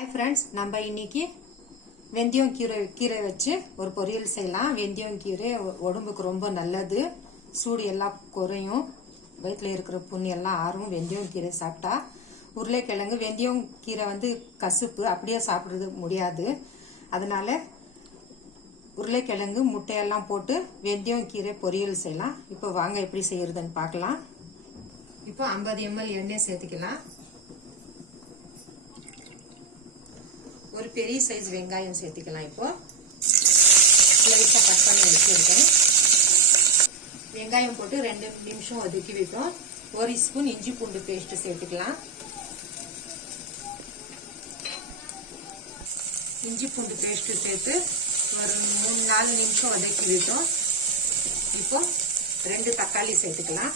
Hi friends நம்ம இன்னைக்கு வெந்தயம் கீரை வச்சு ஒரு பொரியல் செய்யலாம். வெந்தயம் கீரை உடம்புக்கு ரொம்ப நல்லது. சூடு எல்லாம் குறையும், வயித்துல இருக்கிற புண்ணு எல்லாம் ஆறும் வெந்தயம் கீரை சாப்பிட்டா. உருளைக்கிழங்கு வெந்தயம் கீரை கசுப்பு, அப்படியே சாப்பிடுறது முடியாது. அதனால உருளைக்கிழங்கு முட்டையெல்லாம் போட்டு வெந்தயம் கீரை பொரியல் செய்யலாம். இப்போ வாங்க எப்படி செய்யறதுன்னு பார்க்கலாம். இப்போ 50 ml எண்ணெய் சேர்த்துக்கலாம். ஒரு பெரிய சைஸ் வெங்காயம் சேர்த்துக்கலாம். இப்போ ஸ்லைஸா கட் பண்ணி வச்சிருக்கேன். வெங்காயம் போட்டு 2 நிமிஷம் ஒதுக்கி விட்டோம். 1 ஸ்பூன் இஞ்சி பூண்டு பேஸ்ட் சேர்த்துக்கலாம். இஞ்சி பூண்டு பேஸ்ட் சேர்த்து ஒரு 3-4 நிமிஷம் ஒதுக்கி விட்டோம். இப்போ 2 தக்காளி சேர்த்துக்கலாம்.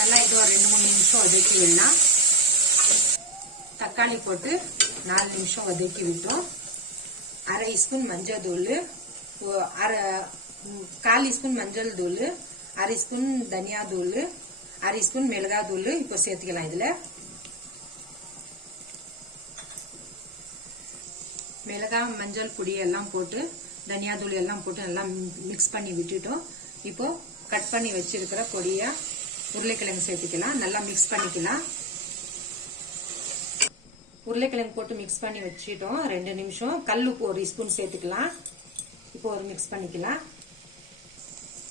நல்லா இது ஒரு 2-3 நிமிஷம் ஒதுக்கி விடலாம். தக்காளி போட்டு 4 நிமிஷம் வதக்கி விட்டோம். 1/2 ஸ்பூன் மஞ்சள் தூள், 1/4 ஸ்பூன் மஞ்சள் தூள், 1/2 ஸ்பூன் தனியா தூள், 1/2 ஸ்பூன் மிளகாய் தூள் இப்போ சேர்த்துக்கலாம். இதுல மிளகாய் மஞ்சள் பொடி எல்லாம் போட்டு தனியா தூள் எல்லாம் போட்டு நல்லா மிக்ஸ் பண்ணி விட்டுட்டோம். இப்போ கட் பண்ணி வச்சிருக்கிற பொடியா உருளைக்கிழங்கு சேர்த்துக்கலாம். நல்லா மிக்ஸ் பண்ணிக்கலாம். உருளைக்கிழங்கு போட்டு மிக்ஸ் பண்ணி வச்சுட்டோம் 2 நிமிஷம். கல்லுப்பு 1 ஸ்பூன் சேர்த்துக்கலாம். இப்போ ஒரு மிக்ஸ் பண்ணிக்கலாம்.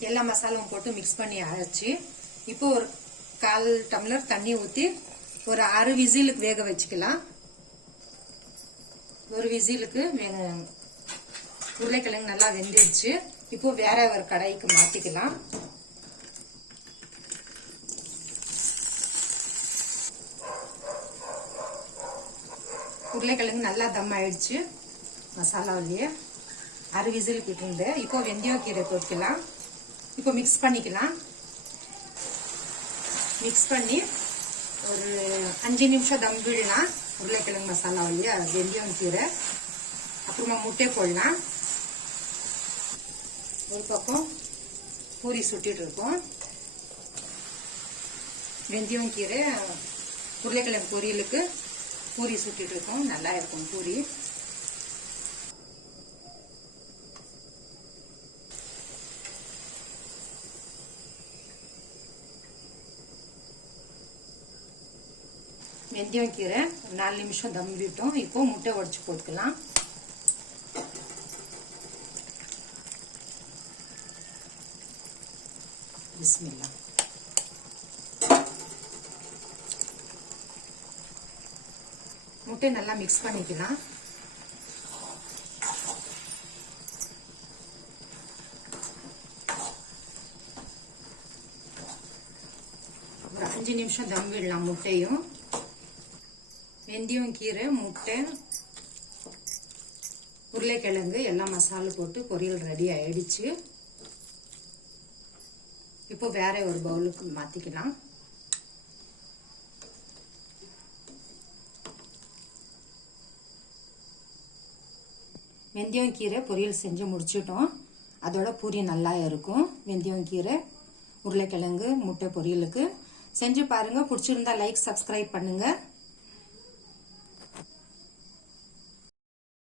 எல்லா மசாலாவும் போட்டு மிக்ஸ் பண்ணி ஆச்சு. இப்போ ஒரு 1/4 டம்ளர் தண்ணி ஊற்றி ஒரு 6 விசிலுக்கு வேக வச்சுக்கலாம். ஒரு விசிலுக்கு உருளைக்கிழங்கு நல்லா வெந்துடுச்சு. இப்போ வேற ஒரு கடாய்க்கு மாத்திக்கலாம். உருளைக்கிழங்கு நல்லா தம் ஆயிடுச்சு. மசாலாவிலேயே 6 விசில் விட்டு இப்போ வெந்தயம் கீரை போட்டுக்கலாம். இப்போ மிக்ஸ் பண்ணிக்கலாம். மிக்ஸ் பண்ணி ஒரு 5 நிமிஷம் தம் விடலாம். உருளைக்கிழங்கு மசாலாவிலேயே வெந்தயம் கீரை, அப்புறமா முட்டை போடலாம். ஒரு பக்கம் பூரி சுட்டிட்டு இருக்கோம். வெந்தயம் கீரை உருளைக்கிழங்கு பொரியலுக்கு பூரி சுட்டிட்டு இருக்கோம். நல்லா இருக்கும் பூரி. வெந்தயம் கீரை 4 நிமிஷம் தம் விட்டோம். இப்போ முட்டை உடைச்சு போட்டுக்கலாம். பிஸ்மில்லா. முட்டை நல்லா மிக்ஸ் பண்ணிக்கலாம். ஒரு 5 நிமிஷம் தம் விடலாம் முட்டையும். வெந்தயம் கீரை, முட்டை, உருளைக்கிழங்கு எல்லாம் மசாலா போட்டு பொரியல் ரெடி ஆயிடுச்சு. இப்போ வேற ஒரு பவுலுக்கு மாத்திக்கலாம். வெந்தயம் கீரை பொரியல் செஞ்சு முடிச்சிட்டோம். அதோட பூரி நல்லா இருக்கும். வெந்தயம் கீரை உருளைக்கிழங்கு முட்டை பொரியலுக்கு செஞ்சு பாருங்க. பிடிச்சிருந்தா லைக், சப்ஸ்கிரைப் பண்ணுங்க.